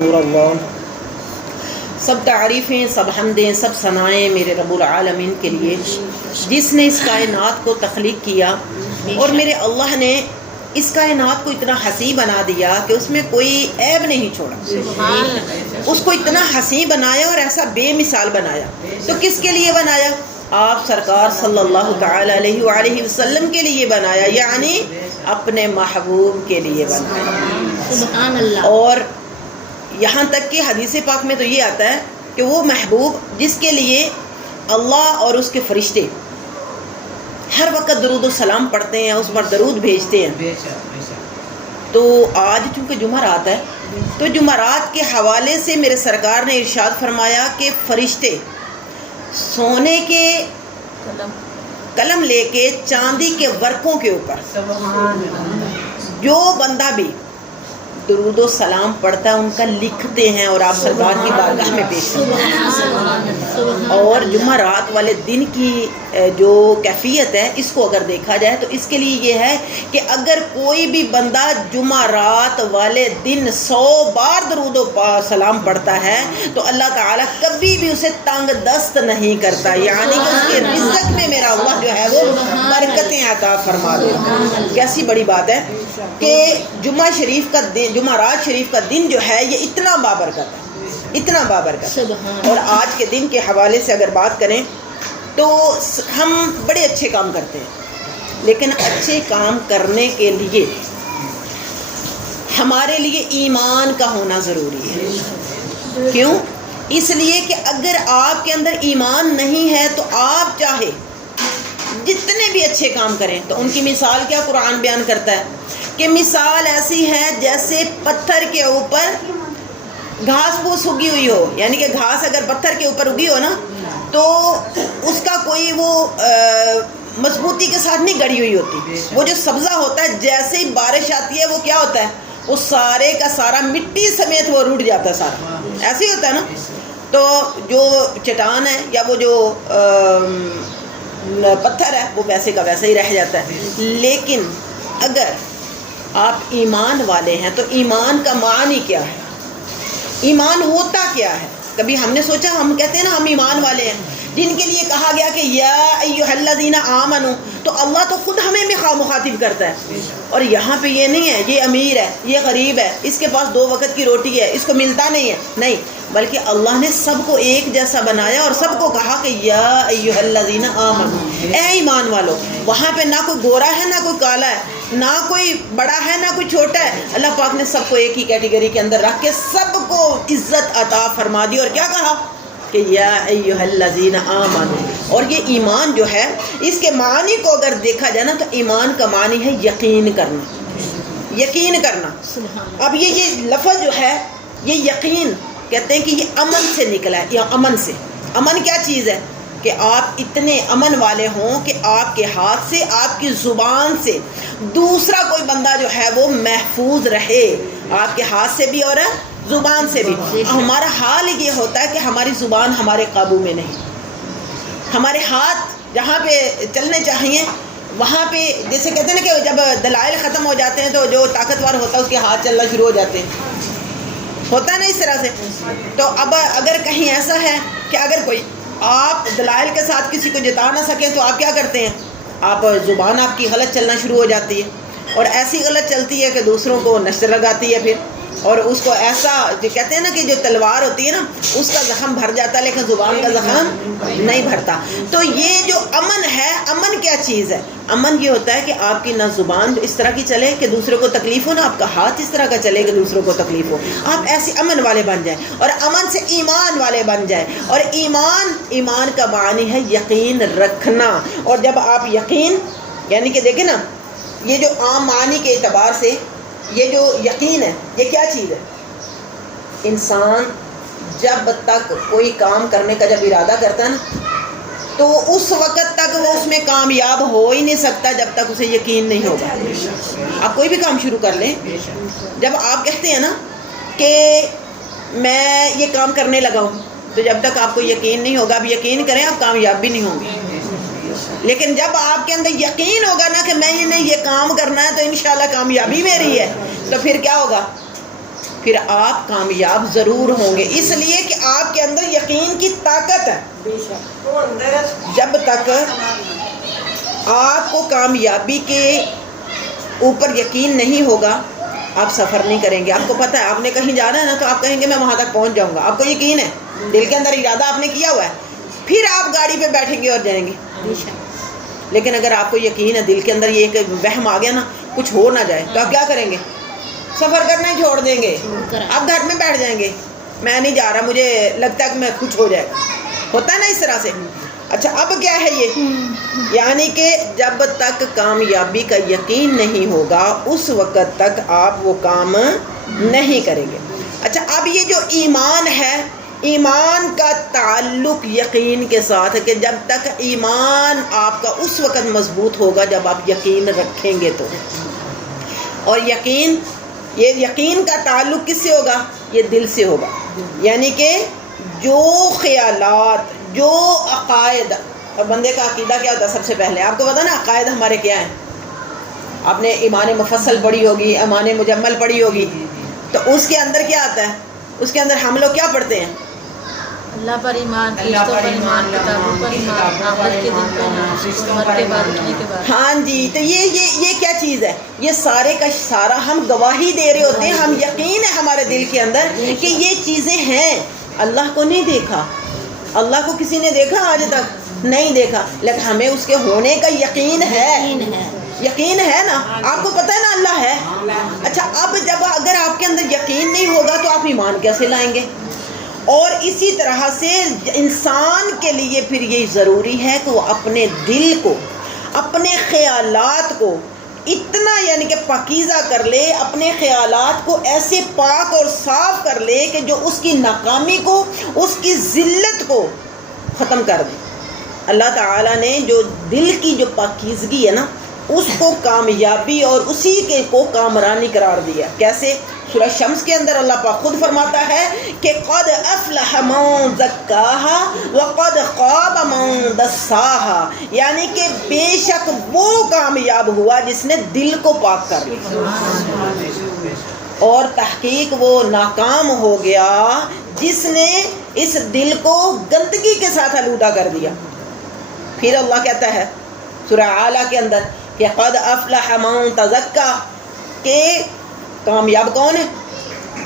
اللہ سب تعریفیں، سب حمدیں، سب ثنائیں میرے رب العالمین کے لیے، جس نے اس کائنات کو تخلیق کیا اور میرے اللہ نے اس کائنات کو اتنا حسین بنا دیا کہ اس میں کوئی عیب نہیں چھوڑا. اس کو اتنا حسین بنایا اور ایسا بے مثال بنایا. تو کس کے لیے بنایا؟ آپ سرکار صلی اللہ تعالی علیہ وآلہ وسلم کے لیے بنایا، یعنی اپنے محبوب کے لیے بنایا. سبحان اللہ. اور یہاں تک کہ حدیث پاک میں تو یہ آتا ہے کہ وہ محبوب جس کے لیے اللہ اور اس کے فرشتے ہر وقت درود و سلام پڑھتے ہیں، اس پر درود بھیجتے ہیں. تو آج چونکہ جمعرات ہے تو جمعرات کے حوالے سے میرے سرکار نے ارشاد فرمایا کہ فرشتے سونے کے قلم لے کے چاندی کے ورقوں کے اوپر جو بندہ بھی درود و سلام پڑھتا ہے ان کا لکھتے ہیں اور آپ سرکار کی بارگاہ میں پیش کرتے ہیں. اور جمعرات والے دن کی جو کیفیت ہے اس کو اگر دیکھا جائے تو اس کے لیے یہ ہے کہ اگر کوئی بھی بندہ جمعرات والے دن 100 بار درود و سلام پڑھتا ہے تو اللہ تعالیٰ کبھی بھی اسے تنگ دست نہیں کرتا، یعنی کہ اس کے رزق میں میرا اللہ جو ہے وہ برکتیں عطا فرما دیتا. کیسی بڑی بات ہے کہ جمعرات شریف کا دن جو ہے یہ اتنا بابرکت ہے، اتنا بابرکت. اور آج کے دن کے حوالے سے اگر بات کریں تو ہم بڑے اچھے کام کرتے ہیں، لیکن اچھے کام کرنے کے لیے ہمارے لیے ایمان کا ہونا ضروری ہے. کیوں؟ اس لیے کہ اگر آپ کے اندر ایمان نہیں ہے تو آپ چاہے جتنے بھی اچھے کام کریں. تو ان کی مثال کیا قرآن بیان کرتا ہے کہ مثال ایسی ہے جیسے پتھر کے اوپر گھاس پھوس اگی ہوئی ہو، یعنی کہ گھاس اگر پتھر کے اوپر اگی ہو نا تو اس کا کوئی وہ مضبوطی کے ساتھ نہیں گڑی ہوئی ہوتی. وہ جو سبزہ ہوتا ہے جیسے ہی بارش آتی ہے وہ کیا ہوتا ہے، وہ سارے کا سارا مٹی سمیت وہ روٹ جاتا ہے سارا. ایسے ہی ہوتا ہے نا. تو جو چٹان ہے یا وہ جو پتھر ہے وہ ویسے کا ویسے ہی رہ جاتا ہے. لیکن اگر آپ ایمان والے ہیں تو ایمان کا معنی کیا ہے، ایمان ہوتا کیا ہے؟ کبھی ہم نے سوچا، ہم کہتے ہیں نا ہم ایمان والے ہیں، جن کے لیے کہا گیا کہ یا ایھا الذین آمنوا، تو اللہ تو خود ہمیں مخاطب کرتا ہے. اور یہاں پہ یہ نہیں ہے یہ امیر ہے، یہ غریب ہے، اس کے پاس 2 وقت کی روٹی ہے، اس کو ملتا نہیں ہے، نہیں، بلکہ اللہ نے سب کو ایک جیسا بنایا اور سب کو کہا کہ یا ایھا الذین آمنوا، اے ایمان والو. وہاں پہ نہ کوئی گورا ہے نہ کوئی کالا ہے، نہ کوئی بڑا ہے نہ کوئی چھوٹا ہے. اللہ پاک نے سب کو ایک ہی کیٹیگری کے اندر رکھ کے سب کو عزت عطا فرما دی اور کیا کہا کہ یا ایھا الذین آمنوا. اور یہ ایمان جو ہے اس کے معنی کو اگر دیکھا جائے نا تو ایمان کا معنی ہے یقین کرنا، یقین کرنا. اب یہ لفظ جو ہے یہ یقین کہتے ہیں کہ یہ امن سے نکلا ہے، یا امن سے. امن کیا چیز ہے کہ آپ اتنے امن والے ہوں کہ آپ کے ہاتھ سے، آپ کی زبان سے دوسرا کوئی بندہ جو ہے وہ محفوظ رہے، آپ کے ہاتھ سے بھی اور زبان سے بھی. ہمارا حال یہ ہوتا ہے کہ ہماری زبان ہمارے قابو میں نہیں، ہمارے ہاتھ جہاں پہ چلنے چاہیے وہاں پہ، جیسے کہتے ہیں نا کہ جب دلائل ختم ہو جاتے ہیں تو جو طاقتور ہوتا ہے اس کے ہاتھ چلنا شروع ہو جاتے ہیں، ہوتا ہے نا اس طرح سے. تو اب اگر کہیں ایسا ہے کہ اگر کوئی آپ دلائل کے ساتھ کسی کو جتا نہ سکیں تو آپ کیا کرتے ہیں، آپ زبان آپ کی غلط چلنا شروع ہو جاتی ہے، اور ایسی غلط چلتی ہے کہ دوسروں کو نشر لگاتی ہے پھر، اور اس کو ایسا جو کہتے ہیں نا کہ جو تلوار ہوتی ہے نا اس کا زخم بھر جاتا ہے لیکن زبان کا زخم نہیں بھرتا. تو یہ جو امن ہے، امن کیا چیز ہے؟ امن یہ ہوتا ہے کہ آپ کی نہ زبان اس طرح کی چلے کہ دوسروں کو تکلیف ہو، نہ آپ کا ہاتھ اس طرح کا چلے کہ دوسروں کو تکلیف ہو. آپ ایسے امن والے بن جائیں اور امن سے ایمان والے بن جائیں. اور ایمان کا معنی ہے یقین رکھنا. اور جب آپ یقین، یعنی کہ دیکھیں نا یہ جو عام معنی کے اعتبار سے یہ جو یقین ہے یہ کیا چیز ہے؟ انسان جب تک کوئی کام کرنے کا جب ارادہ کرتا ہے نا تو اس وقت تک وہ اس میں کامیاب ہو ہی نہیں سکتا جب تک اسے یقین نہیں ہوگا. آپ کوئی بھی کام شروع کر لیں، جب آپ کہتے ہیں نا کہ میں یہ کام کرنے لگا ہوں تو جب تک آپ کو یقین نہیں ہوگا، اب یقین کریں آپ کامیاب بھی نہیں ہوں گے. لیکن جب آپ کے اندر یقین ہوگا نا کہ میں یہ کام کرنا ہے تو انشاءاللہ کامیابی میری ہے، تو پھر کیا ہوگا، پھر آپ کامیاب ضرور ہوں گے، اس لیے کہ آپ کے اندر یقین کی طاقت ہے۔ جب تک آپ کو کامیابی کے اوپر یقین نہیں ہوگا آپ سفر نہیں کریں گے۔ آپ کو پتہ ہے آپ نے کہیں جانا ہے نا تو آپ کہیں گے میں وہاں تک پہنچ جاؤں گا، آپ کو یقین ہے، دل کے اندر ارادہ آپ نے کیا ہوا ہے، پھر آپ گاڑی پہ بیٹھیں گے اور جائیں گے۔ لیکن اگر آپ کو یقین ہے، دل کے اندر یہ ایک وہم آ گیا نا کچھ ہو نہ جائے، تو آپ کیا کریں گے؟ سفر کرنا ہی چھوڑ دیں گے، آپ گھر میں بیٹھ جائیں گے، میں نہیں جا رہا، مجھے لگتا ہے کہ میں کچھ ہو جائے گا، ہوتا ہے نا اس طرح سے۔ اچھا اب کیا ہے یہ، یعنی کہ جب تک کامیابی کا یقین نہیں ہوگا اس وقت تک آپ وہ کام نہیں کریں گے۔ اچھا اب یہ جو ایمان ہے، ایمان کا تعلق یقین کے ساتھ ہے کہ جب تک ایمان آپ کا اس وقت مضبوط ہوگا جب آپ یقین رکھیں گے تو، اور یقین، یہ یقین کا تعلق کس سے ہوگا؟ یہ دل سے ہوگا، یعنی کہ جو خیالات، جو عقائد، اور بندے کا عقیدہ کیا ہوتا ہے سب سے پہلے؟ آپ کو پتا نا عقائد ہمارے کیا ہیں؟ آپ نے ایمان مفصل پڑھی ہوگی، ایمان مجمل پڑھی ہوگی، تو اس کے اندر کیا آتا ہے؟ اس کے اندر ہم لوگ کیا پڑھتے ہیں؟ اللہ پر ایمان، فرشتوں پر ایمان، کتابوں پر ایمان، آخرت کے دن پر ایمان، مرنے کے بعد اٹھنے کے بعد۔ ہاں جی، تو یہ کیا چیز ہے؟ یہ سارے کا سارا ہم گواہی دے رہے ہوتے ہیں، ہم یقین ہے ہمارے دل کے اندر کہ یہ چیزیں ہیں۔ اللہ کو نہیں دیکھا، اللہ کو کسی نے دیکھا آج تک نہیں دیکھا، لیکن ہمیں اس کے ہونے کا یقین ہے، یقین ہے نا، آپ کو پتہ ہے نا اللہ ہے۔ اچھا اب جب اگر آپ کے اندر یقین نہیں ہوگا تو آپ ایمان کیسے لائیں گے؟ اور اسی طرح سے انسان کے لیے پھر یہ ضروری ہے کہ وہ اپنے دل کو، اپنے خیالات کو اتنا یعنی کہ پاکیزہ کر لے، اپنے خیالات کو ایسے پاک اور صاف کر لے کہ جو اس کی ناکامی کو، اس کی ذلت کو ختم کر دے۔ اللہ تعالیٰ نے جو دل کی جو پاکیزگی ہے نا اس کو کامیابی اور اسی کے کو کامرانی قرار دیا۔ کیسے؟ سورہ شمس کے اندر اللہ پاک خود فرماتا ہے کہ قد افلح من زکاہا وقد خاب من دساہا، یعنی کہ بے شک وہ کامیاب ہوا جس نے دل کو پاک کر لیا، اور تحقیق وہ ناکام ہو گیا جس نے اس دل کو گندگی کے ساتھ آلودہ کر دیا۔ پھر اللہ کہتا ہے سورہ اعلیٰ کے اندر کہ قد افلح من تزکا، کہ کامیاب کون ہے؟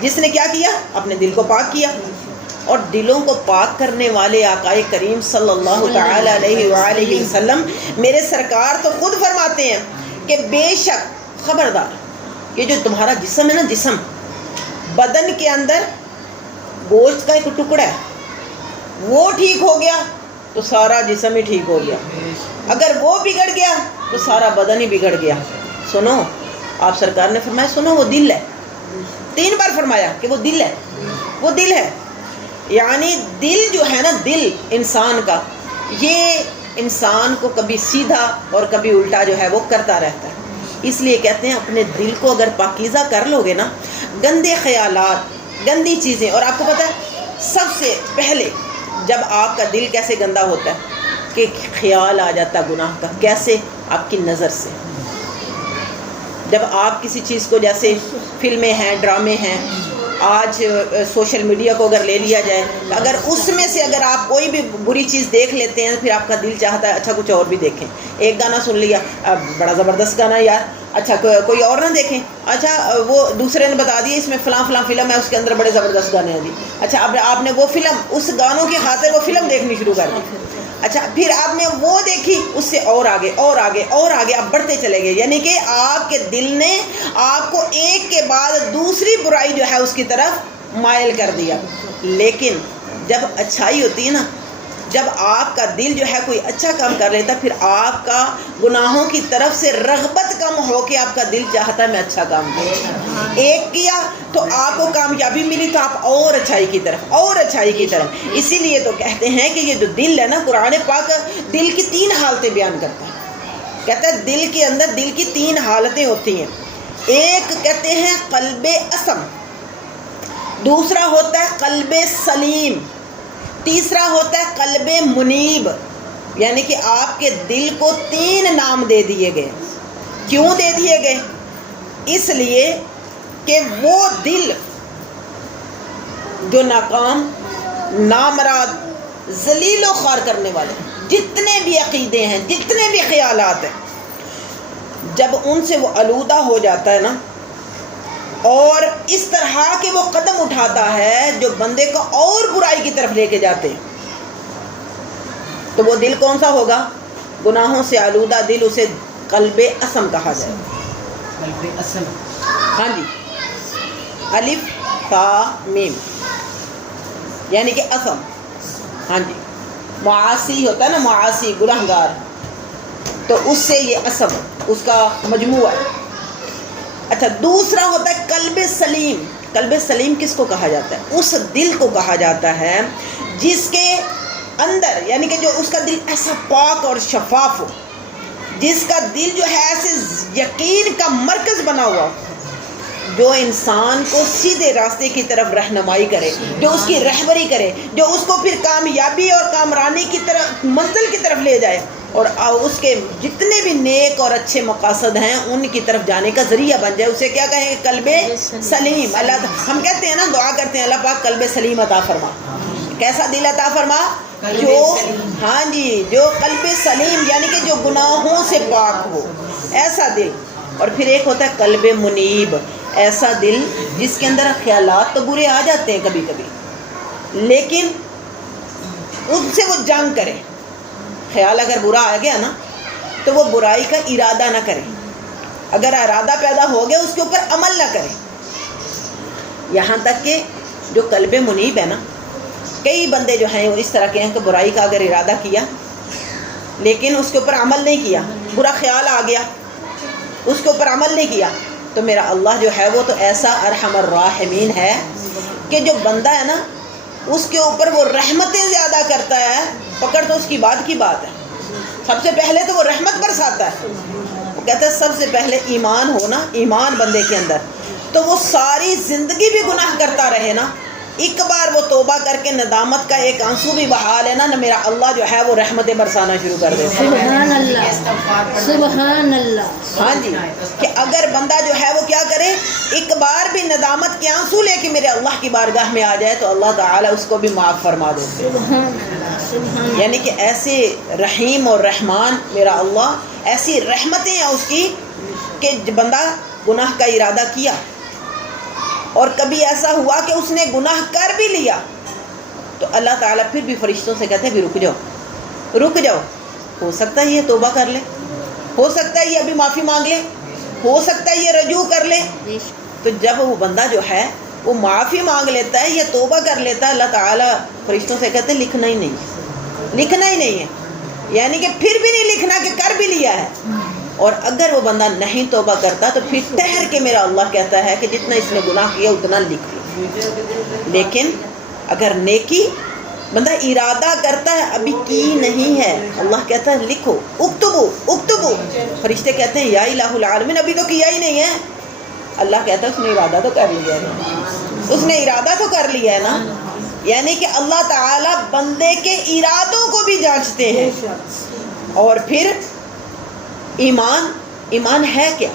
جس نے کیا کیا؟ اپنے دل کو پاک کیا۔ اور دلوں کو پاک کرنے والے آقا کریم صلی اللہ تعالی علیہ وآلہ وسلم میرے سرکار تو خود فرماتے ہیں کہ بے شک خبردار، یہ جو تمہارا جسم ہے نا، جسم بدن کے اندر گوشت کا ایک ٹکڑا ہے، وہ ٹھیک ہو گیا تو سارا جسم ہی ٹھیک ہو گیا، اگر وہ بگڑ گیا تو سارا بدن ہی بگڑ گیا۔ سنو، آپ سرکار نے فرمایا سنو وہ دل ہے، 3 بار فرمایا کہ وہ دل ہے، وہ دل ہے، یعنی دل جو ہے نا، دل انسان کا، یہ انسان کو کبھی سیدھا اور کبھی الٹا جو ہے وہ کرتا رہتا ہے۔ اس لیے کہتے ہیں اپنے دل کو اگر پاکیزہ کر لو گے نا، گندے خیالات، گندی چیزیں، اور آپ کو پتہ ہے سب سے پہلے جب آپ کا دل کیسے گندا ہوتا ہے کہ خیال آ جاتا گناہ کا، کیسے؟ آپ کی نظر سے۔ جب آپ کسی چیز کو، جیسے فلمیں ہیں، ڈرامے ہیں، آج سوشل میڈیا کو اگر لے لیا جائے، اگر اس میں سے اگر آپ کوئی بھی بری چیز دیکھ لیتے ہیں پھر آپ کا دل چاہتا ہے اچھا کچھ اور بھی دیکھیں۔ ایک گانا سن لیا، بڑا زبردست گانا یار، اچھا کوئی اور نہ دیکھیں، اچھا وہ دوسرے نے بتا دیا اس میں فلاں فلاں فلم ہے، اس کے اندر بڑے زبردست گانے ہیں جی، اچھا اب آپ نے وہ فلم، اس گانوں کی خاطر وہ فلم دیکھنی شروع کر دی، اچھا پھر آپ نے وہ دیکھی، اس سے اور آگے اور آگے اور آگے آپ بڑھتے چلے گئے، یعنی کہ آپ کے دل نے آپ کو ایک کے بعد دوسری برائی جو ہے اس کی طرف مائل کر دیا۔ لیکن جب اچھائی ہوتی ہے نا، جب آپ کا دل جو ہے کوئی اچھا کام کر لیتا، پھر آپ کا گناہوں کی طرف سے رغبت کم ہو کے آپ کا دل چاہتا ہے میں اچھا کام کروں۔ ایک کیا تو آپ کو کامیابی ملی تو آپ اور اچھائی کی طرف، اور اچھائی کی طرف۔ اسی لیے تو کہتے ہیں کہ یہ جو دل ہے نا، قرآن پاک دل کی 3 حالتیں بیان کرتا ہے، کہتا ہے دل کے اندر دل کی 3 حالتیں ہوتی ہیں۔ ایک کہتے ہیں قلب اسم، دوسرا ہوتا ہے قلب سلیم، تیسرا ہوتا ہے قلب منیب، یعنی کہ آپ کے دل کو 3 نام دے دیے گئے۔ کیوں دے دیے گئے؟ اس لیے کہ وہ دل جو ناکام، نامراد، ذلیل و خوار کرنے والے جتنے بھی عقیدے ہیں، جتنے بھی خیالات ہیں، جب ان سے وہ آلودہ ہو جاتا ہے نا، اور اس طرح کے وہ قدم اٹھاتا ہے جو بندے کو اور برائی کی طرف لے کے جاتے ہیں، تو وہ دل کون سا ہوگا؟ گناہوں سے آلودہ دل، اسے قلب اسم کہا جائے. قلب اسم. ہاں جی، الف تا میم یعنی کہ اسم. ہاں جی، معاصی ہوتا ہے نا، معاصی گنہگار، تو اس سے یہ اسم اس کا مجموعہ ہے. اچھا، دوسرا ہوتا ہے قلب سلیم. قلب سلیم کس کو کہا جاتا ہے؟ اس دل کو کہا جاتا ہے جس کے اندر، یعنی کہ جو اس کا دل ایسا پاک اور شفاف ہو، جس کا دل جو ہے ایسے یقین کا مرکز بنا ہوا، جو انسان کو سیدھے راستے کی طرف رہنمائی کرے، جو اس کی رہبری کرے، جو اس کو پھر کامیابی اور کامرانی کی طرف، منزل کی طرف لے جائے، اور اس کے جتنے بھی نیک اور اچھے مقاصد ہیں ان کی طرف جانے کا ذریعہ بن جائے. اسے کیا کہیں؟ قلب سلیم. اللہ، ہم کہتے ہیں نا، دعا کرتے ہیں اللہ پاک قلب سلیم عطا فرما. کیسا دل عطا فرما؟ جو، ہاں جی، جو قلب سلیم یعنی کہ جو گناہوں سے پاک ہو، ایسا دل. اور پھر ایک ہوتا ہے قلب منیب، ایسا دل جس کے اندر خیالات تو برے آ جاتے ہیں کبھی کبھی، لیکن ان سے وہ جنگ کرے. خیال اگر برا آ گیا نا تو وہ برائی کا ارادہ نہ کرے، اگر ارادہ پیدا ہو گیا اس کے اوپر عمل نہ کرے. یہاں تک کہ جو قلب منیب ہے نا، کئی بندے جو ہیں وہ اس طرح کے ہیں کہ برائی کا اگر ارادہ کیا لیکن اس کے اوپر عمل نہیں کیا، برا خیال آ گیا، اس کے اوپر عمل نہیں کیا، تو میرا اللہ جو ہے وہ تو ایسا ارحم الراحمین ہے کہ جو بندہ ہے نا اس کے اوپر وہ رحمتیں زیادہ کرتا ہے. پکڑ تو اس کی بات کی بات ہے، سب سے پہلے تو وہ رحمت برساتا ہے. وہ کہتا ہے سب سے پہلے ایمان ہونا، ایمان بندے کے اندر، تو وہ ساری زندگی بھی گناہ کرتا رہے نا، ایک بار وہ توبہ کر کے ندامت کا ایک آنسو بھی بہا لینا نا، میرا اللہ جو ہے وہ رحمتیں برسانا شروع کر دے. سبحان اللہ، سبحان اللہ. ہاں جی، کہ اگر بندہ جو ہے وہ کیا کرے، ایک بار بھی ندامت کے آنسو لے کے میرے اللہ کی بارگاہ میں آ جائے تو اللہ تعالیٰ اس کو بھی معاف فرما دیتے. یعنی کہ ایسے رحیم اور رحمان میرا اللہ، ایسی رحمتیں ہیں اس کی کہ بندہ گناہ کا ارادہ کیا اور کبھی ایسا ہوا کہ اس نے گناہ کر بھی لیا تو اللہ تعالیٰ پھر بھی فرشتوں سے کہتے ہیں بھی رک جاؤ، رک جاؤ، ہو سکتا ہے یہ توبہ کر لے، ہو سکتا ہے یہ ابھی معافی مانگ لے، ہو سکتا ہے یہ رجوع کر لے. تو جب وہ بندہ جو ہے وہ معافی مانگ لیتا ہے یا توبہ کر لیتا ہے، اللہ تعالیٰ فرشتوں سے کہتے ہیں لکھنا ہی نہیں ہے، لکھنا ہی نہیں ہے. یعنی کہ پھر بھی نہیں لکھنا کہ کر بھی لیا ہے. اور اگر وہ بندہ نہیں توبہ کرتا تو پھر ٹھہر کے میرا اللہ کہتا ہے کہ جتنا اس نے گناہ کیا اتنا لکھ لو. لیکن اگر نیکی بندہ ارادہ کرتا ہے ابھی کی نہیں ہے، اللہ کہتا ہے لکھو، اکتبو اکتبو. فرشتے کہتے ہیں یا الہ العالمین ابھی تو کیا ہی نہیں ہے. اللہ کہتا ہے اس نے ارادہ تو کر لیا ہے نا، اس نے ارادہ تو کر لیا ہے نا. یعنی کہ اللہ تعالیٰ بندے کے ارادوں کو بھی جانچتے ہیں. اور پھر ایمان، ایمان ہے کیا؟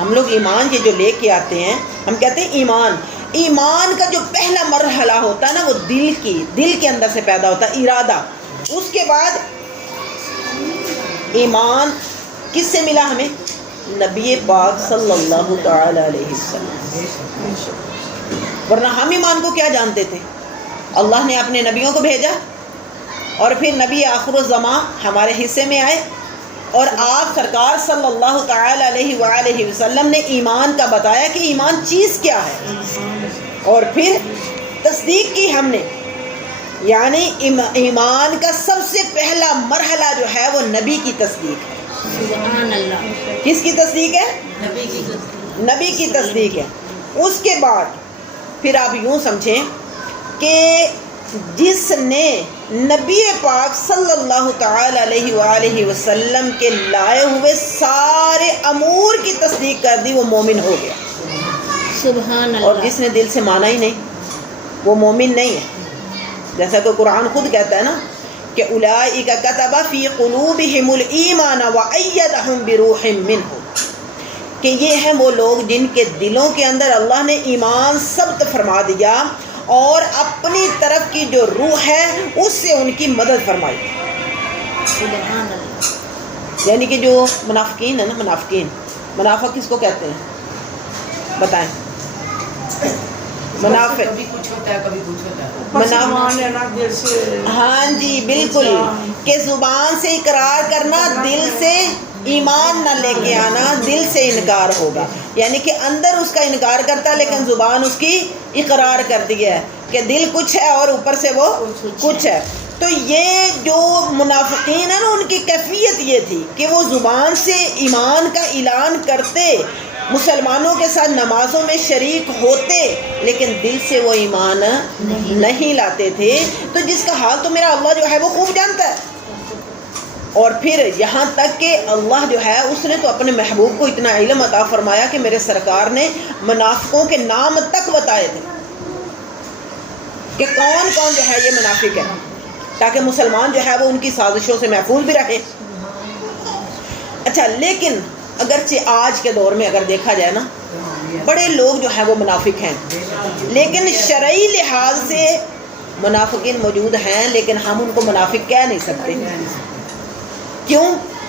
ہم لوگ ایمان کے جو لے کے آتے ہیں، ہم کہتے ہیں ایمان، ایمان کا جو پہلا مرحلہ ہوتا ہے نا وہ دل کے اندر سے پیدا ہوتا ہے ارادہ. اس کے بعد ایمان کس سے ملا ہمیں؟ نبی پاک صلی اللہ تعالی علیہ وسلم. ورنہ ہم ایمان کو کیا جانتے تھے؟ اللہ نے اپنے نبیوں کو بھیجا اور پھر نبی آخر الزمان ہمارے حصے میں آئے اور آپ سرکار صلی اللہ تعالی علیہ وآلہ وسلم نے ایمان کا بتایا کہ ایمان چیز کیا ہے، اور پھر تصدیق کی ہم نے. یعنی ایمان کا سب سے پہلا مرحلہ جو ہے وہ نبی کی تصدیق ہے. سبحان اللہ. کس کی تصدیق ہے؟ نبی کی تصدیق. نبی کی تصدیق ہے. اس کے بعد پھر آپ یوں سمجھیں کہ جس نے نبی پاک صلی اللہ تعالی علیہ وآلہ وسلم کے لائے ہوئے سارے امور کی تصدیق کر دی وہ مومن ہو گیا. سبحان اللہ. اور جس نے دل سے مانا ہی نہیں وہ مومن نہیں ہے. جیسا کہ قرآن خود کہتا ہے نا کہ اولئک کتب فی قلوبہم الایمان وایدہم بروح منہ، کہ یہ ہیں وہ لوگ جن کے دلوں کے اندر اللہ نے ایمان ثبت فرما دیا اور اپنی طرف کی جو روح ہے اس سے ان کی مدد فرمائی. سبحان اللہ. یعنی کہ جو منافقین ہے نا، منافق کس کو کہتے ہیں بتائیں؟ منافق کبھی کچھ ہوتا ہے کبھی کچھ ہوتا ہے. ہاں جی بالکل، کہ زبان سے اقرار کرنا، دل سے ایمان نہ لے کے آنا، دل سے انکار ہوگا. یعنی کہ اندر اس کا انکار کرتا ہے لیکن زبان اس کی اقرار کرتی ہے کہ دل کچھ ہے اور اوپر سے وہ کچھ ہے. تو یہ جو منافقین ہیں نا، ان کی کیفیت یہ تھی کہ وہ زبان سے ایمان کا اعلان کرتے، مسلمانوں کے ساتھ نمازوں میں شریک ہوتے، لیکن دل سے وہ ایمان نہیں لاتے تھے. تو جس کا حال تو میرا اللہ جو ہے وہ خوب جانتا ہے. اور پھر یہاں تک کہ اللہ جو ہے اس نے تو اپنے محبوب کو اتنا علم عطا فرمایا کہ میرے سرکار نے منافقوں کے نام تک بتائے تھے کہ کون کون جو ہے یہ منافق ہے، تاکہ مسلمان جو ہے وہ ان کی سازشوں سے محفوظ بھی رہے. اچھا، لیکن اگرچہ آج کے دور میں اگر دیکھا جائے نا، بڑے لوگ جو ہیں وہ منافق ہیں، لیکن شرعی لحاظ سے منافقین موجود ہیں، لیکن ہم ان کو منافق کہہ نہیں سکتے. کیوں؟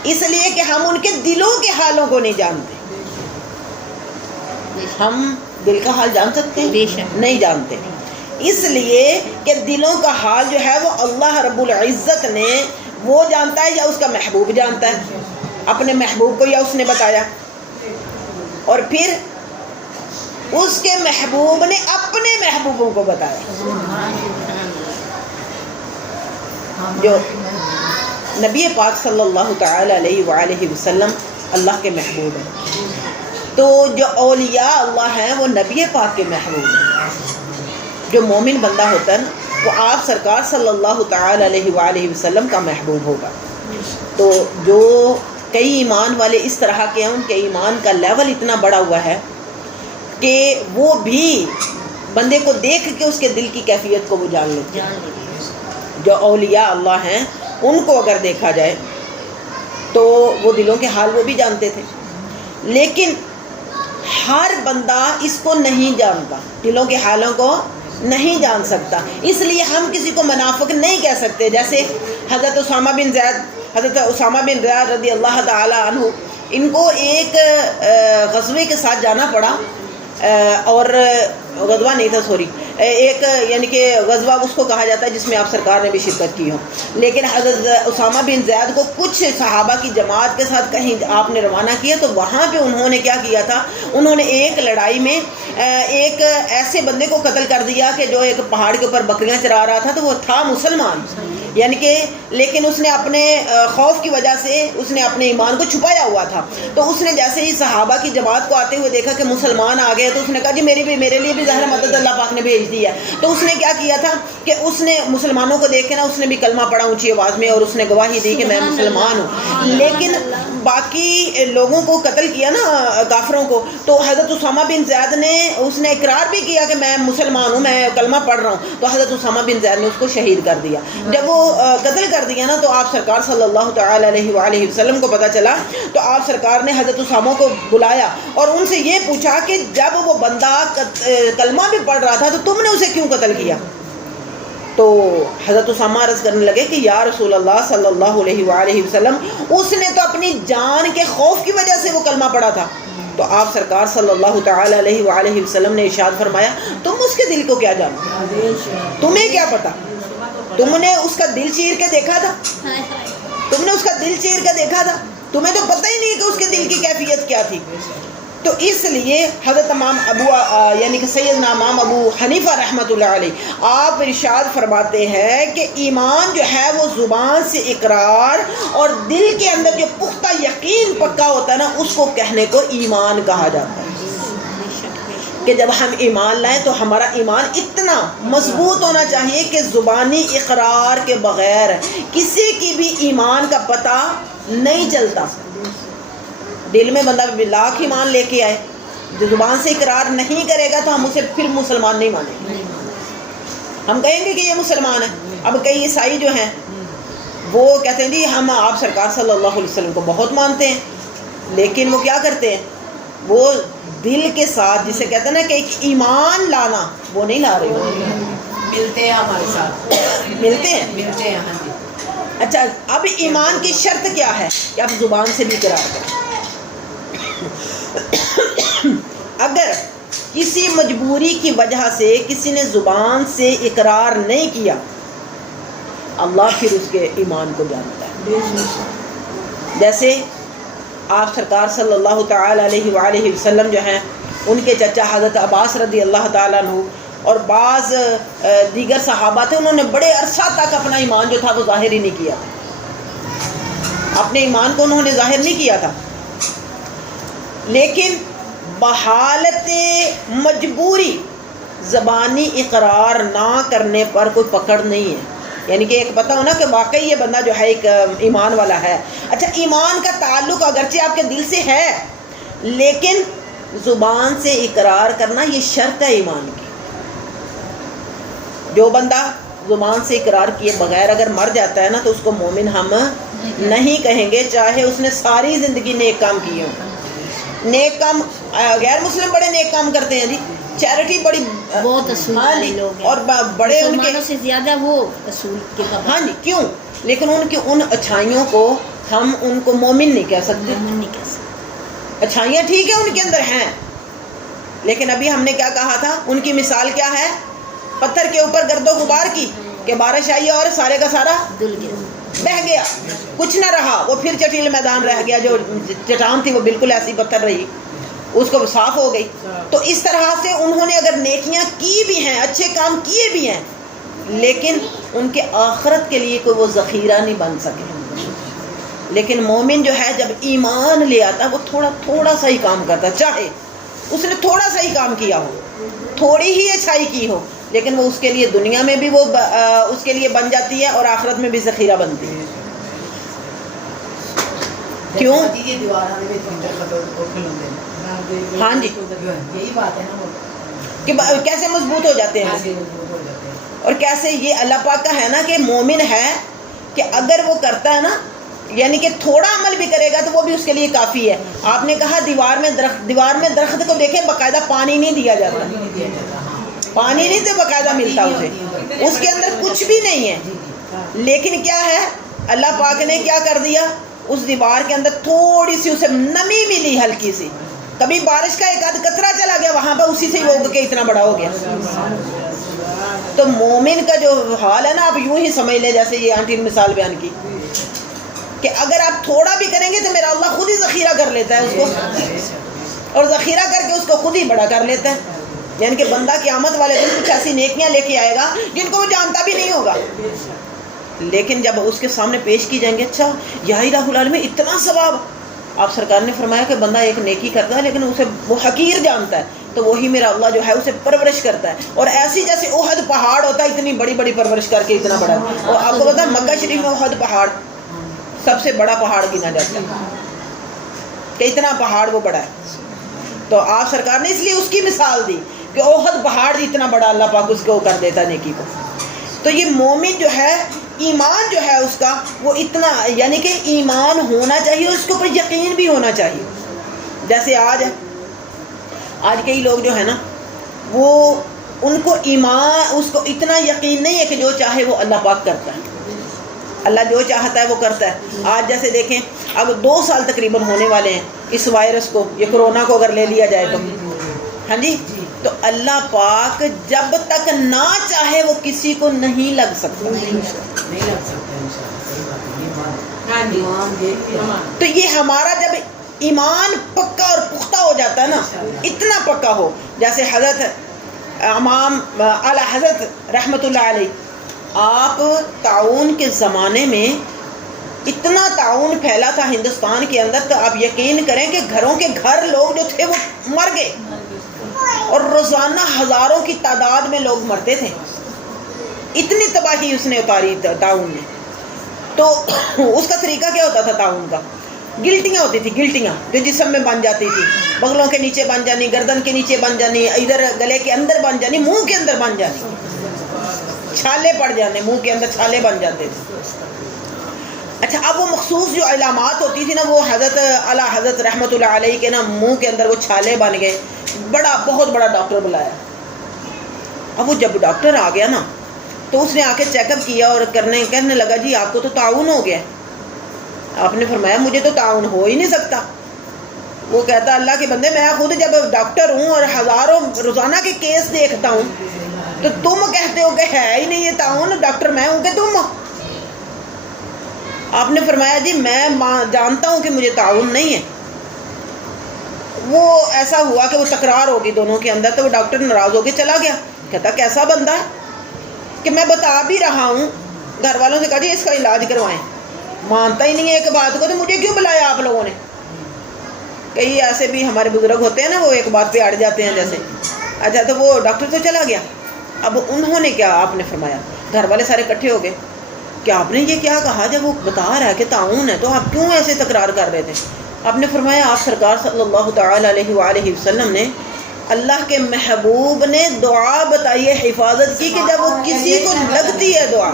اس لیے کہ ہم ان کے دلوں کے حالوں کو نہیں جانتے. ہم دل کا حال جان سکتے ہیں؟ نہیں جانتے. اس لیے کہ دلوں کا حال جو ہے وہ اللہ رب العزت نے وہ جانتا ہے یا اس کا محبوب جانتا ہے، اپنے محبوب کو یا اس نے بتایا، اور پھر اس کے محبوب نے اپنے محبوبوں کو بتایا. جو نبی پاک صلی اللہ تعالی علیہ وآلہ وسلم اللہ کے محبوب ہیں، تو جو اولیاء اللہ ہیں وہ نبی پاک کے محبوب ہیں. جو مومن بندہ ہوتا ہے نا، وہ آپ سرکار صلی اللہ تعالی علیہ وآلہ وسلم کا محبوب ہوگا. تو جو کئی ایمان والے اس طرح کے ہیں، ان کے ایمان کا لیول اتنا بڑا ہوا ہے کہ وہ بھی بندے کو دیکھ کے اس کے دل کی کیفیت کو وہ جان لیتے ہیں. جو اولیاء اللہ ہیں ان کو اگر دیکھا جائے تو وہ دلوں کے حال وہ بھی جانتے تھے، لیکن ہر بندہ اس کو نہیں جانتا، دلوں کے حالوں کو نہیں جان سکتا. اس لیے ہم کسی کو منافق نہیں کہہ سکتے. جیسے حضرت اسامہ بن زید رضی اللہ تعالی عنہ، ان کو ایک غزوے کے ساتھ جانا پڑا، اور غزوہ نہیں تھا، سوری، ایک یعنی کہ غزوہ اس کو کہا جاتا ہے جس میں آپ سرکار نے بھی شرکت کی ہو. لیکن حضرت اسامہ بن زید کو کچھ صحابہ کی جماعت کے ساتھ کہیں آپ نے روانہ کیا، تو وہاں پہ انہوں نے کیا کیا تھا، انہوں نے ایک لڑائی میں ایک ایسے بندے کو قتل کر دیا کہ جو ایک پہاڑ کے اوپر بکریاں چرا رہا تھا. تو وہ تھا مسلمان، یعنی کہ لیکن اس نے اپنے خوف کی وجہ سے اس نے اپنے ایمان کو چھپایا ہوا تھا. تو اس نے جیسے ہی صحابہ کی جماعت کو آتے ہوئے دیکھا کہ مسلمان آ گئے، تو اس نے کہا جی میرے لیے بھی ظاہر مدد اللہ پاک نے بھیج دی ہے. تو اس نے کیا کیا تھا کہ اس نے مسلمانوں کو دیکھ کے نا، اس نے بھی کلمہ پڑھا اونچی آواز میں، اور اس نے گواہی دی کہ میں مسلمان ہوں. لیکن باقی لوگوں کو قتل کیا نا، کافروں کو، تو حضرت اسامہ بن زید نے اس نے اقرار بھی کیا کہ میں مسلمان ہوں، میں کلمہ پڑھ رہا ہوں. تو حضرت اسامہ بن زید نے اس کو شہید کر دیا. جب وہ قتل کر دیا نا، تو آپ سرکار صلی اللہ تعالی علیہ وآلہ وسلم کو پتہ چلا، تو آپ سرکار نے حضرت اسامہ کو بلایا اور ان سے یہ پوچھا کہ جب وہ بندہ کلمہ بھی پڑھ رہا تھا تو تم نے اسے کیوں قتل کیا؟ تو حضرت اسامہ عرض کرنے لگے کہ یا رسول اللہ صلی اللہ علیہ وآلہ وسلم، اس نے تو اپنی جان کے خوف کی وجہ سے وہ کلمہ پڑھا تھا. تو آپ سرکار صلی اللہ تعالی علیہ وآلہ وسلم نے ارشاد فرمایا، تم اس کے دل کو کیا جانتے، تمہیں کیا پتا؟ تم نے اس کا دل چیر کے دیکھا تھا؟ تم نے اس کا دل چیر کے دیکھا تھا؟ تمہیں تو پتہ ہی نہیں کہ اس کے دل کی کیفیت کیا تھی. تو اس لیے حضرت امام یعنی کہ سیدنا امام ابو حنیفہ رحمۃ اللہ علیہ، آپ ارشاد فرماتے ہیں کہ ایمان جو ہے وہ زبان سے اقرار اور دل کے اندر جو پختہ یقین پکا ہوتا ہے نا، اس کو کہنے کو ایمان کہا جاتا ہے. کہ جب ہم ایمان لائیں تو ہمارا ایمان اتنا مضبوط ہونا چاہیے کہ زبانی اقرار کے بغیر کسی کی بھی ایمان کا پتہ نہیں چلتا. دل میں بندہ لاکھ ایمان لے کے آئے، جو زبان سے اقرار نہیں کرے گا تو ہم اسے پھر مسلمان نہیں مانیں گے. ہم کہیں گے کہ یہ مسلمان ہے. اب کئی عیسائی جو ہیں وہ کہتے ہیں جی ہم آپ سرکار صلی اللہ علیہ وسلم کو بہت مانتے ہیں، لیکن وہ کیا کرتے ہیں، وہ دل کے ساتھ جسے کہتے ہیں نا کہ ایک ایمان لانا، وہ نہیں لا رہے. ملتے ہیں ہمارے ساتھ، ملتے ہیں. ملتے ہیں. ہاں جی. اچھا اب ایمان کی شرط کیا ہے کہ آپ زبان سے بھی اقرار کریں. اگر کسی مجبوری کی وجہ سے کسی نے زبان سے اقرار نہیں کیا، اللہ پھر اس کے ایمان کو جانتا ہے. جیسے آپ سرکار صلی اللہ تعالی علیہ وآلہ وسلم جو ہیں، ان کے چچا حضرت عباس رضی اللہ تعالیٰ عنہ اور بعض دیگر صحابہ تھے، انہوں نے بڑے عرصہ تک اپنا ایمان جو تھا وہ ظاہر ہی نہیں کیا. اپنے ایمان کو انہوں نے ظاہر نہیں کیا تھا، لیکن بحالت مجبوری زبانی اقرار نہ کرنے پر کوئی پکڑ نہیں ہے. یعنی کہ ایک پتہ ہونا کہ واقعی یہ بندہ جو ہے ایک ایمان والا ہے. اچھا ایمان کا تعلق اگرچہ آپ کے دل سے ہے، لیکن زبان سے اقرار کرنا یہ شرط ہے ایمان کی. جو بندہ زبان سے اقرار کیے بغیر اگر مر جاتا ہے نا تو اس کو مومن ہم نہیں کہیں گے، چاہے اس نے ساری زندگی نیک کام کیے ہوں. نیک کام غیر مسلم بڑے نیک کام کرتے ہیں جی، چیریٹی بڑی بہت اصول ہاں جی، لوگ ہیں، اور بڑے ان کے مسلمانوں سے زیادہ وہ اصول کے پابند. ہاں جی کیوں، لیکن ان کی ان اچھائیوں کو ہم ان کو مومن نہیں کہہ سکتے. مومن نہیں کہہ سکتے. اچھائیاں ٹھیک ہے ان کے اندر ہیں، لیکن ابھی ہم نے کیا کہا تھا، ان کی مثال کیا ہے، پتھر کے اوپر گرد و غبار کی کہ بارش آئی اور سارے کا سارا دل گیا. بہہ گیا، کچھ نہ رہا، وہ پھر چٹیل میدان رہ گیا. جو چٹان تھی وہ بالکل ایسی پتھر رہی، اس کو صاف ہو گئی. تو اس طرح سے انہوں نے اگر نیکیاں کی بھی ہیں، اچھے کام کیے بھی ہیں، لیکن ان کے آخرت کے لیے کوئی وہ ذخیرہ نہیں بن سکے. لیکن مومن جو ہے جب ایمان لے آتا وہ تھوڑا سا ہی کام کرتا، چاہے اس نے تھوڑا سا ہی کام کیا ہو، تھوڑی ہی اچھائی کی ہو، لیکن وہ اس کے لیے دنیا میں بھی وہ اس کے لیے بن جاتی ہے اور آخرت میں بھی ذخیرہ بنتی ہے. کیوں؟ ہاں جی، یہی بات ہے نا کہ کیسے مضبوط ہو جاتے ہیں، اور کیسے یہ اللہ پاک کا ہے نا کہ مومن ہے کہ اگر وہ کرتا ہے نا، یعنی کہ تھوڑا عمل بھی کرے گا تو وہ بھی اس کے لیے کافی ہے. آپ نے کہا دیوار میں درخت کو دیکھیں باقاعدہ پانی نہیں دیا جاتا، پانی نہیں تو باقاعدہ ملتا اسے، اس کے اندر کچھ بھی نہیں ہے. لیکن کیا ہے، اللہ پاک نے کیا کر دیا، اس دیوار کے اندر تھوڑی سی اسے نمی ملی، ہلکی سی، کبھی بارش کا ایک آدھ قطرہ چلا گیا وہاں پہ، اسی سے ہی اگ کے اتنا بڑا ہو گیا. تو مومن کا جو حال ہے نا، آپ یوں ہی سمجھ لیں جیسے یہ آنٹی نے مثال بیان کی کہ اگر آپ تھوڑا بھی کریں گے تو میرا اللہ خود ہی ذخیرہ کر لیتا ہے اس کو، اور ذخیرہ کر کے اس کو خود ہی بڑا کر لیتا ہے. یعنی کہ بندہ قیامت والے دن کچھ ایسی نیکیاں لے کے آئے گا جن کو وہ جانتا بھی نہیں ہوگا، لیکن جب اس کے سامنے پیش کی جائیں گے، اچھا یا الہ العالمین اتنا ثواب. آپ سرکار نے فرمایا کہ بندہ ایک نیکی کرتا ہے لیکن اسے وہ حقیر جانتا ہے، تو وہی میرا اللہ جو ہے اسے پرورش کرتا ہے. اور ایسی جیسے احد پہاڑ ہوتا ہے، اتنی بڑی بڑی پرورش کر کے اتنا بڑا. اور آپ کو پتا ہے مکہ شریف میں احد پہاڑ سب سے بڑا پہاڑ گنا جاتا ہے کہ اتنا پہاڑ وہ بڑا ہے. تو آپ سرکار نے اس لیے اس کی مثال دی کہ احد پہاڑ اتنا بڑا اللہ پاک اس کو کر دیتا نیکی کو. تو یہ مومن جو ہے، ایمان جو ہے اس کا وہ اتنا، یعنی کہ ایمان ہونا چاہیے، اس کے اوپر یقین بھی ہونا چاہیے. جیسے آج کئی لوگ جو ہے نا، وہ ان کو ایمان، اس کو اتنا یقین نہیں ہے کہ جو چاہے وہ اللہ پاک کرتا ہے، اللہ جو چاہتا ہے وہ کرتا ہے. آج جیسے دیکھیں اب 2 سال تقریباً ہونے والے ہیں اس وائرس کو، یہ کرونا کو اگر لے لیا جائے تو، ہاں جی، تو اللہ پاک جب تک نہ چاہے وہ کسی کو نہیں لگ سکتا. تو یہ ہمارا جب ایمان پکا اور پختہ ہو جاتا ہے نا، اتنا پکا ہو، جیسے حضرت امام اعلیٰ حضرت رحمۃ اللہ علیہ، آپ تعاون کے زمانے میں اتنا تعاون پھیلا تھا ہندوستان کے اندر، تو آپ یقین کریں کہ گھروں کے گھر لوگ جو تھے وہ مر گئے، اور روزانہ ہزاروں کی تعداد میں لوگ مرتے تھے. اتنی تباہی اس نے اتاری تعاون نے. تو اس کا طریقہ کیا ہوتا تھا تعاون کا؟ گلٹیاں ہوتی تھی، گلٹیاں جو جسم میں بن جاتی تھی، بغلوں کے نیچے بن جانی، گردن کے نیچے بن جانی، ادھر گلے کے اندر بن جانی، منہ کے اندر بن جانی، چھالے پڑ جانے، منہ کے اندر چھالے بن جاتے تھے. اچھا اب وہ مخصوص جو علامات ہوتی تھی نا، وہ حضرت اعلیٰ حضرت رحمۃ اللہ علیہ کے نا منہ کے اندر وہ چھالے بن گئے. بہت بڑا ڈاکٹر بلایا. اب وہ جب ڈاکٹر آ گیا نا تو اس نے آ کے چیک اپ کیا اور کہنے لگا جی آپ کو تو تعاون ہو گیا. آپ نے فرمایا مجھے تو تعاون ہو ہی نہیں سکتا. وہ کہتا اللہ کے بندے میں خود جب ڈاکٹر ہوں اور ہزاروں روزانہ کے کیس دیکھتا ہوں تو تم کہتے ہو کہ ہے ہی نہیں یہ تعاون, ڈاکٹر میں ہوں کہ تم. آپ نے فرمایا جی میں جانتا ہوں کہ مجھے تعاون نہیں ہے. وہ ایسا ہوا کہ وہ تکرار ہوگی دونوں کے اندر, تو وہ ڈاکٹر ناراض ہو کے چلا گیا. کہتا کیسا بندہ ہے کہ میں بتا بھی رہا ہوں, گھر والوں سے کہا جی اس کا علاج کروائیں, مانتا ہی نہیں ہے ایک بات کو, تو مجھے کیوں بلایا آپ لوگوں نے. کئی ایسے بھی ہمارے بزرگ ہوتے ہیں نا, وہ ایک بات پہ اڑ جاتے ہیں جیسے. اچھا تو وہ ڈاکٹر تو چلا گیا. اب انہوں نے کیا, آپ نے فرمایا, گھر والے سارے اکٹھے ہو گئے کہ آپ نے یہ کیا کہا, جب وہ بتا رہا ہے کہ تعاون ہے تو آپ کیوں ایسے تکرار کر رہے تھے. آپ نے فرمایا آپ سرکار صلی اللہ تعالی علیہ وآلہ وسلم نے, اللہ کے محبوب نے دعا بتائی ہے حفاظت کی, کہ جب وہ کسی کو لگتی ہے دعا,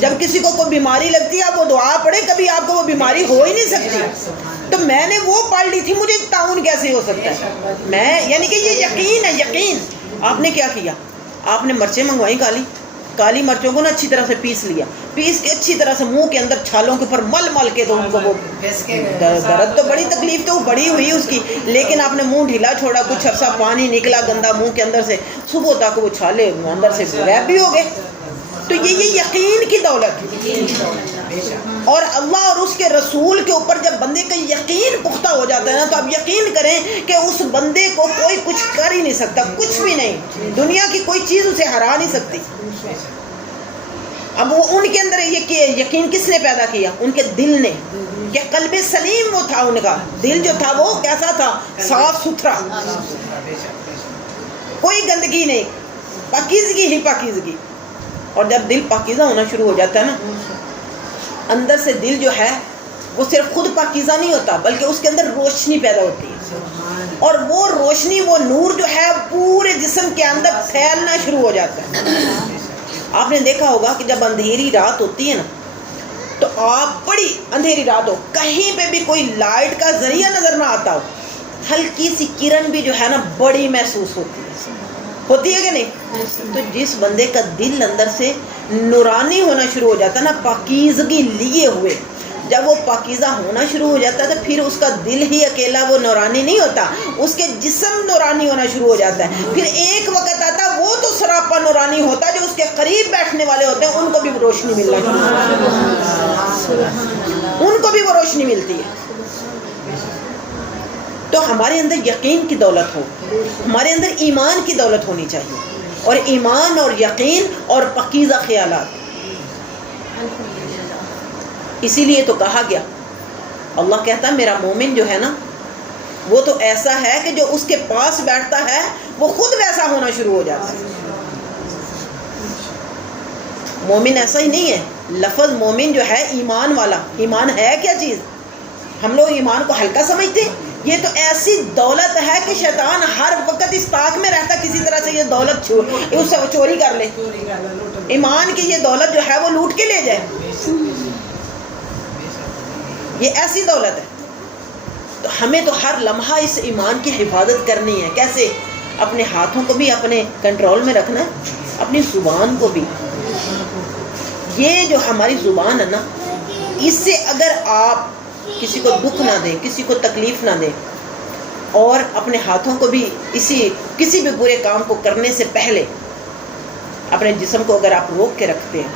جب کسی کو کوئی بیماری لگتی ہے آپ وہ دعا پڑھے, کبھی آپ کو وہ بیماری ہو ہی نہیں سکتی. تو میں نے وہ پڑھ لی تھی, مجھے تعاون کیسے ہو سکتا ہے. میں یعنی کہ یہ یقین ہے, یقین. آپ نے کیا کیا, آپ نے مرچیں منگوائی, کالی مرچوں کو نا اچھی طرح سے پیس لیا, پیس کے اچھی طرح سے منہ کے اندر چھالوں کے اوپر مل کے, تو ان کو وہ درد تو بڑی تکلیف تو بڑی ہوئی اس کی, لیکن آپ نے منہ ڈھیلا چھوڑا, کچھ عرصہ پانی نکلا گندا منہ کے اندر سے, صبح تک وہ چھالے اندر سے غائب بھی ہو گئے. تو یہ یقین کی دولت. اور اللہ اور اس کے رسول کے اوپر جب بندے کا یقین پختہ ہو جاتا ہے نا, تو آپ یقین کریں کہ اس بندے کو کوئی کچھ کر ہی نہیں سکتا, کچھ بھی نہیں, دنیا کی کوئی چیز اسے ہرا نہیں سکتی. اب وہ ان کے اندر یہ یقین کس نے پیدا کیا, ان کے دل نے, کہ قلب سلیم وہ تھا, ان کا دل جو تھا وہ کیسا تھا, صاف ستھرا, کوئی گندگی نہیں, پاکیزگی ہی پاکیزگی. اور جب دل پاکیزہ ہونا شروع ہو جاتا ہے نا, اندر سے دل جو ہے وہ صرف خود پاکیزہ نہیں ہوتا, بلکہ اس کے اندر روشنی پیدا ہوتی ہے, اور وہ روشنی, وہ نور جو ہے پورے جسم کے اندر پھیلنا شروع ہو جاتا ہے. آپ نے دیکھا ہوگا کہ جب اندھیری رات ہوتی ہے نا, تو آپ بڑی اندھیری رات ہو, کہیں پہ بھی کوئی لائٹ کا ذریعہ نظر نہ آتا ہو, ہلکی سی کرن بھی جو ہے نا بڑی محسوس ہوتی ہے کہ نہیں. تو جس بندے کا دل اندر سے نورانی ہونا شروع ہو جاتا ہے نا, پاکیزگی لیے ہوئے, جب وہ پاکیزہ ہونا شروع ہو جاتا ہے تو پھر اس کا دل ہی اکیلا وہ نورانی نہیں ہوتا, اس کے جسم نورانی ہونا شروع ہو جاتا ہے. پھر ایک وقت آتا ہے وہ تو سراپا نورانی ہوتا ہے, جو اس کے قریب بیٹھنے والے ہوتے ہیں ان کو بھی روشنی ملنا شروع ہوتی ہے, ان کو بھی وہ روشنی ملتی ہے. تو ہمارے اندر یقین کی دولت ہو, ہمارے اندر ایمان کی دولت ہونی چاہیے, اور ایمان اور یقین اور پاکیزہ خیالات. اسی لیے تو کہا گیا, اللہ کہتا ہے میرا مومن جو ہے نا وہ تو ایسا ہے کہ جو اس کے پاس بیٹھتا ہے وہ خود ویسا ہونا شروع ہو جاتا ہے. مومن ایسا ہی نہیں ہے. لفظ مومن جو ہے ایمان والا, ایمان ہے کیا چیز, ہم لوگ ایمان کو ہلکا سمجھتے ہیں. یہ تو ایسی دولت ہے کہ شیطان ہر وقت اس طاق میں رہتا کسی طرح سے یہ دولت اس سے چوری کر لے, ایمان کی یہ دولت جو ہے وہ لوٹ کے لے جائے. یہ ایسی دولت ہے. تو ہمیں تو ہر لمحہ اس ایمان کی حفاظت کرنی ہے. کیسے؟ اپنے ہاتھوں کو بھی اپنے کنٹرول میں رکھنا ہے, اپنی زبان کو بھی. یہ جو ہماری زبان ہے نا, اس سے اگر آپ کسی کو دکھ نہ دیں, کسی کو تکلیف نہ دیں, اور اپنے ہاتھوں کو بھی کسی بھی برے کام کو کرنے سے پہلے اپنے جسم کو اگر آپ روک کے رکھتے ہیں,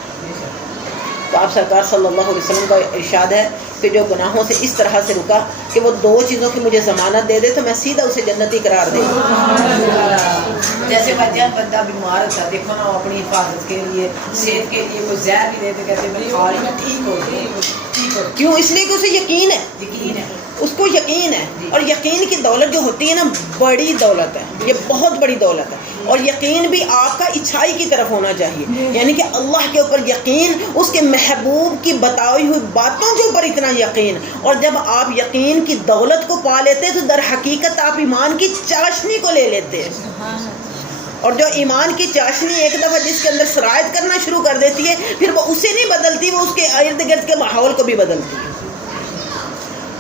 تو آپ سرکار صلی اللہ علیہ وسلم کا ارشاد ہے کہ جو گناہوں سے اس طرح سے رکا کہ وہ 2 چیزوں کی مجھے ضمانت دے دے تو میں سیدھا اسے جنتی قرار دے. جیسے بندہ بیمار ہوتا ہے, دیکھو نا, اپنی حفاظت کے لیے, صحت کے لیے کوئی زہر نہیں دیتے, کہتے میں کھا لی میں ٹھیک ہو. کیوں؟ اس لیے کہ اسے یقین ہے, اس کو یقین ہے. اور یقین کی دولت جو ہوتی ہے نا, بڑی دولت ہے, یہ بہت بڑی دولت ہے. اور یقین بھی آپ کا اچھائی کی طرف ہونا چاہیے, یعنی کہ اللہ کے اوپر یقین, اس کے محبوب کی بتائی ہوئی باتوں کے اوپر اتنا یقین. اور جب آپ یقین کی دولت کو پا لیتے تو در حقیقت آپ ایمان کی چاشنی کو لے لیتے ہیں. اور جو ایمان کی چاشنی ایک دفعہ جس کے اندر سرایت کرنا شروع کر دیتی ہے, پھر وہ اسے نہیں بدلتی, وہ اس کے ارد گرد کے ماحول کو بھی بدلتی ہے.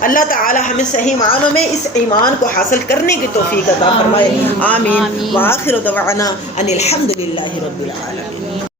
اللہ تعالی ہمیں صحیح معنوں میں اس ایمان کو حاصل کرنے کی توفیق عطا فرمائے. آمین. وآخر دعوانا ان الحمد للہ رب العالمین.